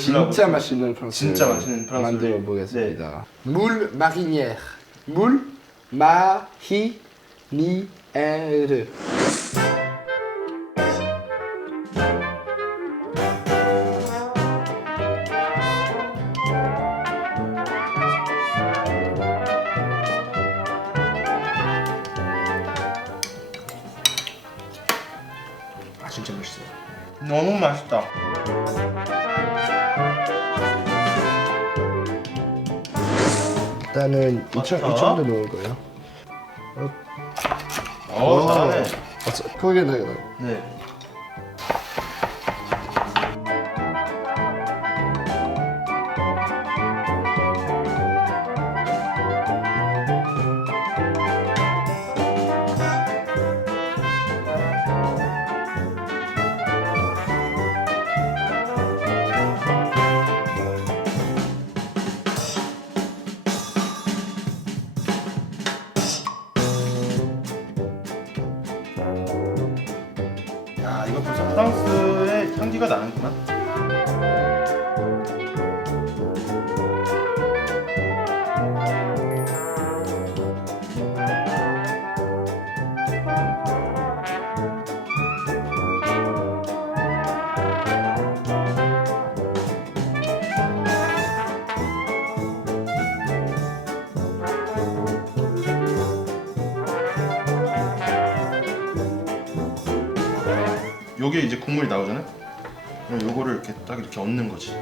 진짜 맛있는 프랑스 진짜 맛있는 프랑스 만들어 요리. 보겠습니다. 물 마리니ère. 물 마리니ère. 아 진짜 맛있어요. 너무 맛있다. 일단은 이 맞다. 정도 넣을 거예요. 잘하네. 크게 넣어요. 네. 야, 이거 벌써 프랑스의 향기가 나는구나. 요게 이제 국물이 나오잖아요. 그럼 요거를 이렇게 딱 이렇게 얹는 거지.